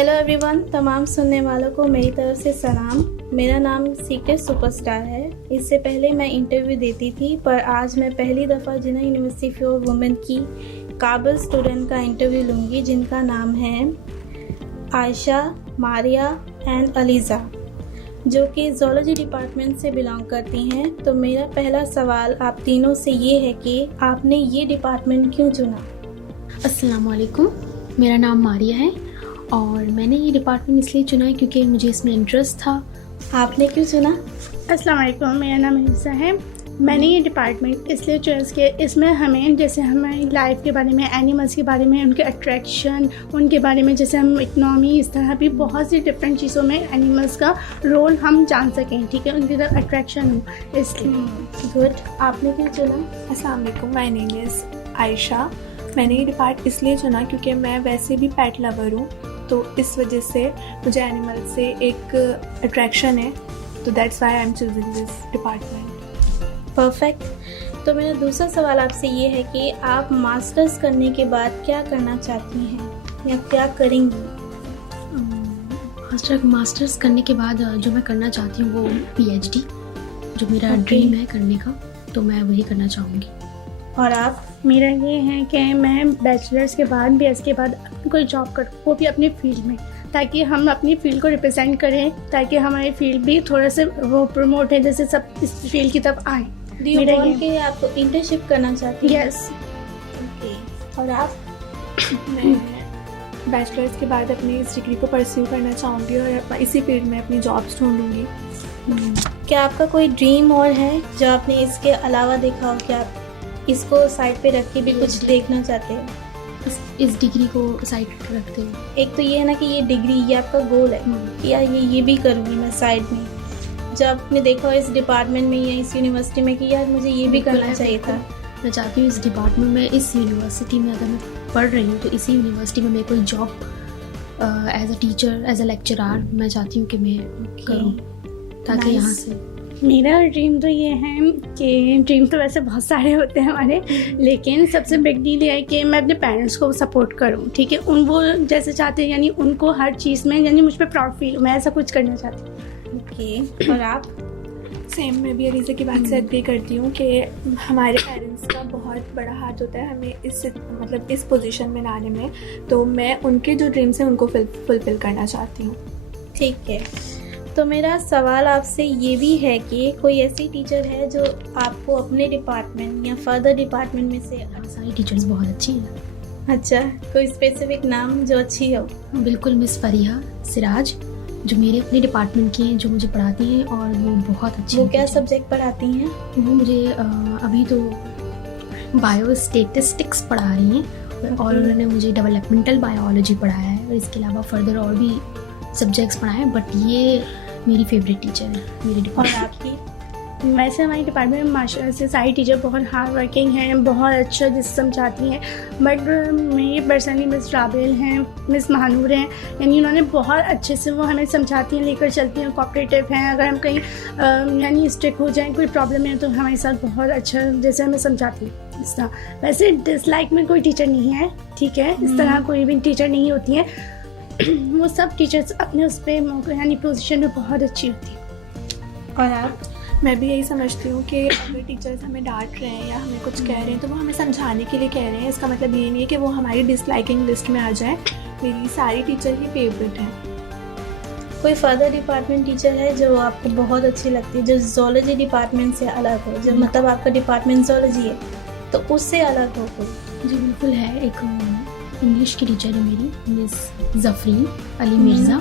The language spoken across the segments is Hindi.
हेलो एवरीवन, तमाम सुनने वालों को मेरी तरफ से सलाम। मेरा नाम सीक्रेट सुपरस्टार है। इससे पहले मैं इंटरव्यू देती थी, पर आज मैं पहली दफ़ा जिन्ना यूनिवर्सिटी फॉर वुमेन की काबिल स्टूडेंट का इंटरव्यू लूँगी, जिनका नाम है आयशा, मारिया एंड अलीज़ा, जो कि ज़ूलॉजी डिपार्टमेंट से बिलोंग करती हैं। तो मेरा पहला सवाल आप तीनों से ये है कि आपने ये डिपार्टमेंट क्यों चुना? अस्सलाम वालेकुम, मेरा नाम मारिया है और मैंने ये डिपार्टमेंट इसलिए चुना है क्योंकि मुझे इसमें इंटरेस्ट था। आपने क्यों चुना? अस्सलाम वालेकुम, मेरा नाम अलीज़ा है। मैंने ये डिपार्टमेंट इसलिए चूज़ किया, इसमें हमें जैसे हमारी लाइफ के बारे में, एनिमल्स के बारे में, उनके अट्रैक्शन, उनके बारे में, जैसे हम इकनॉमी, इस तरह भी बहुत सी डिफरेंट चीज़ों में एनिमल्स का रोल हम जान सकें, ठीक है, उनकी तरफ अट्रैक्शन हो, इसलिए। गुड। आपने क्यों चुना? अस्सलाम वालेकुम, माय नेम इज़ आयशा। मैंने ये डिपार्ट इसलिए चुना क्योंकि मैं वैसे भी पेट लवर हूँ, तो इस वजह से मुझे एनिमल से एक अट्रैक्शन है, तो that's why I am choosing this department. Perfect. तो मेरा दूसरा सवाल आपसे ये है कि आप मास्टर्स करने के बाद क्या करना चाहती हैं या क्या करेंगी? मास्टर्स करने के बाद जो मैं करना चाहती हूँ वो पीएचडी, जो मेरा ड्रीम है करने का, तो मैं वही करना चाहूँगी। और आप? मेरा ये है कि मैं बैचलर्स के बाद, बीएस के बाद कोई जॉब करूँ, वो भी अपनी फील्ड में, ताकि हम अपनी फील्ड को रिप्रेजेंट करें, ताकि हमारी फील्ड भी थोड़ा सा वो प्रमोट है, जैसे सब इस फील्ड की तरफ आए। कि आप इंटर्नशिप करना चाहती हैं? यस। ओके। और आप? मैं बैचलर्स के बाद अपनी इस डिग्री को परस्यू करना चाहूँगी और इसी फील्ड में अपनी जॉब्स ढूंढूंगी। क्या आपका कोई ड्रीम और है जो आपने इसके अलावा देखा हो? क्या आप इसको साइड पे रख के भी कुछ देखना चाहते हैं? इस डिग्री को साइड रखते हैं। एक तो ये है ना कि ये डिग्री, ये आपका गोल है कि यार ये भी करूँगी मैं साइड में। जब आपने देखा हो इस डिपार्टमेंट में या इस यूनिवर्सिटी में कि यार मुझे ये भी करना चाहिए था। मैं चाहती हूँ इस डिपार्टमेंट में, इस यूनिवर्सिटी में अगर मैं पढ़ रही हूँ तो इसी यूनिवर्सिटी में मैं कोई job as a teacher, as a lecturer मैं चाहती हूँ कि मैं करूँ, ताकि यहाँ से। मेरा ड्रीम तो ये है कि ड्रीम तो वैसे बहुत सारे होते हैं हमारे, लेकिन सबसे बिग डील ये है कि मैं अपने पेरेंट्स को सपोर्ट करूं, ठीक है, वो जैसे चाहते हैं, यानी उनको हर चीज़ में, यानी मुझ पर प्राउड फील, मैं ऐसा कुछ करना चाहती हूँ। ओके। और आप? सेम, मैं भी अलीज़ा की बात से एग्री करती हूँ कि हमारे पेरेंट्स का बहुत बड़ा हाथ होता है हमें इस पोजीशन में लाने में, तो मैं उनके जो ड्रीम्स हैं उनको फुलफिल करना चाहती हूँ। ठीक है। तो मेरा सवाल आपसे ये भी है कि कोई ऐसी टीचर है जो आपको अपने डिपार्टमेंट या फर्दर डिपार्टमेंट में से? सारी टीचर्स बहुत अच्छी हैं। अच्छा, कोई स्पेसिफिक नाम जो अच्छी हो? बिल्कुल, मिस फरीहा सिराज, जो मेरे अपने डिपार्टमेंट की हैं, जो मुझे पढ़ाती हैं और वो बहुत अच्छी। वो क्या सब्जेक्ट पढ़ाती हैं? वो मुझे अभी तो बायो स्टेटिस्टिक्स पढ़ा रही हैं और उन्होंने मुझे डेवलपमेंटल बायोलॉजी पढ़ाया है और इसके अलावा फर्दर और भी सब्जेक्ट्स पढ़ाए हैं, बट ये मेरी फेवरेट टीचर है मेरे डिपार्टमेंट। और आपकी? वैसे हमारे डिपार्टमेंट में माशाल्लाह से सारी टीचर बहुत हार्ड वर्किंग हैं, बहुत अच्छा जिस समझाती हैं, बट मेरी पर्सनली मिस राबेल हैं, मिस महानूर हैं, यानी उन्होंने बहुत अच्छे से वो हमें समझाती हैं, लेकर चलती हैं, कोऑपरेटिव हैं। अगर हम कहीं यानी स्ट्रिक्ट हो जाएं, कोई प्रॉब्लम है, तो हमारे साथ बहुत अच्छा जैसे हमें समझाती हैं इस तरह। वैसे डिसलाइक में कोई टीचर नहीं है, ठीक है, इस तरह कोई भी टीचर नहीं होती है, वो सब टीचर्स अपने उस पर यानी पोजीशन में बहुत अच्छी होती है। और आप? मैं भी यही समझती हूँ कि अगर टीचर्स हमें डांट रहे हैं या हमें कुछ कह रहे हैं तो वो हमें समझाने के लिए कह रहे हैं, इसका मतलब ये नहीं है कि वो हमारी डिसलाइकिंग लिस्ट में आ जाए। मेरी सारी टीचर ही फेवरेट हैं। कोई फर्दर डिपार्टमेंट टीचर है जो आपको बहुत अच्छी लगती है, जो ज़ूलॉजी डिपार्टमेंट से अलग हो, जो मतलब आपका डिपार्टमेंट ज़ूलॉजी है तो उससे अलग हो कोई? जी बिल्कुल है। एक इंग्लिश की टीचर है मेरी, मिस जफरीन अली मिर्ज़ा,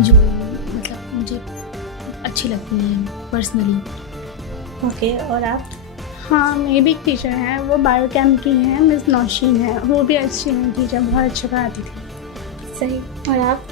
जो मतलब मुझे अच्छी लगती है पर्सनली। ओके। और आप? हाँ, मेरी भी एक टीचर हैं, वो बायोकेम की हैं, मिस नौशीन है, वो भी अच्छी हैं टीचर, बहुत अच्छा पढ़ाती थी। सही। और आप?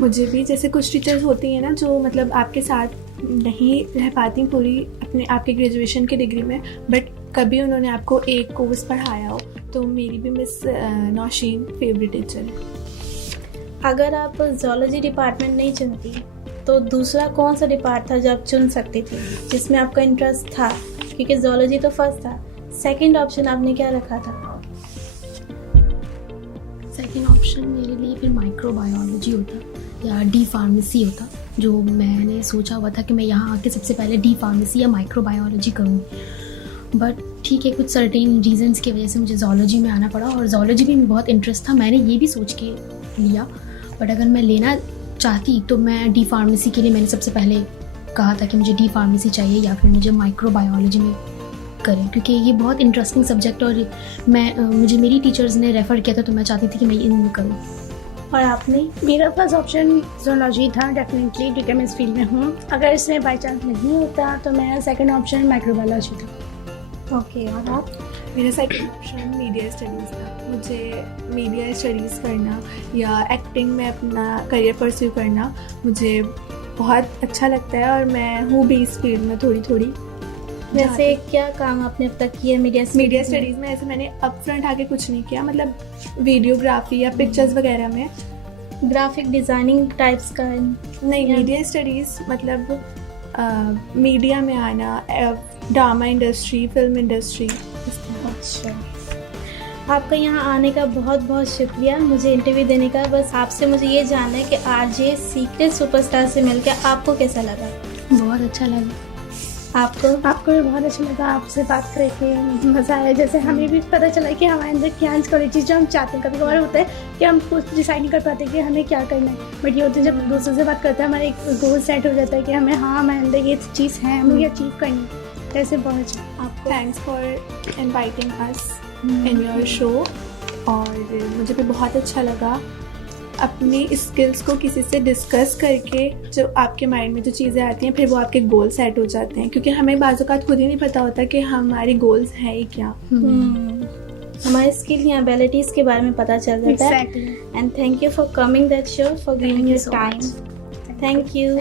मुझे भी जैसे कुछ टीचर्स होती हैं ना जो मतलब आपके साथ नहीं रह पाती पूरी आपके ग्रेजुएशन की डिग्री में, बट कभी उन्होंने आपको एक कोर्स पढ़ाया हो, तो मेरी भी मिस नौशीन फेवरेट टीचर है। अगर आप ज़ूलॉजी डिपार्टमेंट नहीं चुनती तो दूसरा कौन सा डिपार्ट था जो आप चुन सकती थी, जिसमें आपका इंटरेस्ट था? क्योंकि ज़ूलॉजी तो फर्स्ट था, सेकंड ऑप्शन आपने क्या रखा था? सेकेंड ऑप्शन मेरे लिए फिर माइक्रोबायोलॉजी होता या डी फार्मेसी होता, जो मैंने सोचा हुआ था कि मैं यहाँ आके सबसे पहले डी फार्मेसी या माइक्रोबायोलॉजी करूँगी। बट ठीक है, कुछ सर्टेन रीजंस की वजह से मुझे ज़ूलॉजी में आना पड़ा, और ज़ूलॉजी में बहुत इंटरेस्ट था, मैंने ये भी सोच के लिया। बट अगर मैं लेना चाहती तो मैं डी फार्मेसी के लिए मैंने सबसे पहले कहा था कि मुझे डी फार्मेसी चाहिए या फिर मुझे माइक्रोबायोलॉजी में करें, क्योंकि ये बहुत इंटरेस्टिंग सब्जेक्ट और मुझे मेरी टीचर्स ने रेफ़र किया था, तो मैं चाहती थी कि मैं इनमें करूँ। और आपने? मेरा फर्स्ट ऑप्शन ज़ूलॉजी था डेफिनेटली, क्योंकि मैं इस फील्ड में हूँ। अगर इसमें बाई चांस नहीं होता तो मेरा सेकंड ऑप्शन माइक्रोबायोलॉजी था। ओके, और आप? मेरा सेकंड ऑप्शन मीडिया स्टडीज़ था। मुझे मीडिया स्टडीज़ करना या एक्टिंग में अपना करियर परस्यू करना मुझे बहुत अच्छा लगता है, और मैं हूँ भी इस फील्ड में थोड़ी। वैसे क्या काम आपने अब तक किया मीडिया स्टडीज़ में? ऐसे मैंने अप फ्रंट आके कुछ नहीं किया, मतलब वीडियोग्राफी या पिक्चर्स वगैरह में। ग्राफिक डिज़ाइनिंग टाइप्स का नहीं, मीडिया स्टडीज़ मतलब मीडिया में आना, ड्रामा इंडस्ट्री, फिल्म इंडस्ट्री। अच्छा, आपका यहाँ आने का बहुत बहुत शुक्रिया मुझे इंटरव्यू देने का। बस आपसे मुझे ये जानना है कि आरजे सीक्रेट सुपरस्टार से मिलकर आपको कैसा लगा? बहुत अच्छा लगा। आपको भी बहुत अच्छा लगा, आपसे बात करके मज़ा आया। जैसे हमें भी पता चला कि हमारे अंदर क्या क्वालिटीज़ जो हम चाहते हैं। कभी कभार होता है कि हम कुछ डिसाइड नहीं कर पाते कि हमें क्या करना है, बट ये होता है जब दूसरों से बात करते हैं हमारा एक गोल सेट हो जाता है कि हमें हमारे अंदर ये चीज़ है, हमें ये अचीव करनी है। ऐसे बहुत अच्छा। आपको thanks for inviting us in your show, और मुझे भी बहुत अच्छा लगा अपनी स्किल्स को किसी से डिस्कस करके। जो आपके माइंड में जो चीज़ें आती हैं फिर वो आपके गोल सेट हो जाते हैं, क्योंकि हमें बाज़-औक़ात खुद ही नहीं पता होता कि हमारी गोल्स हैं ही क्या। हमारे स्किल या एबिलिटीज़ के बारे में पता चल जाता है। And thank you for coming that show, for giving your time. Thank you.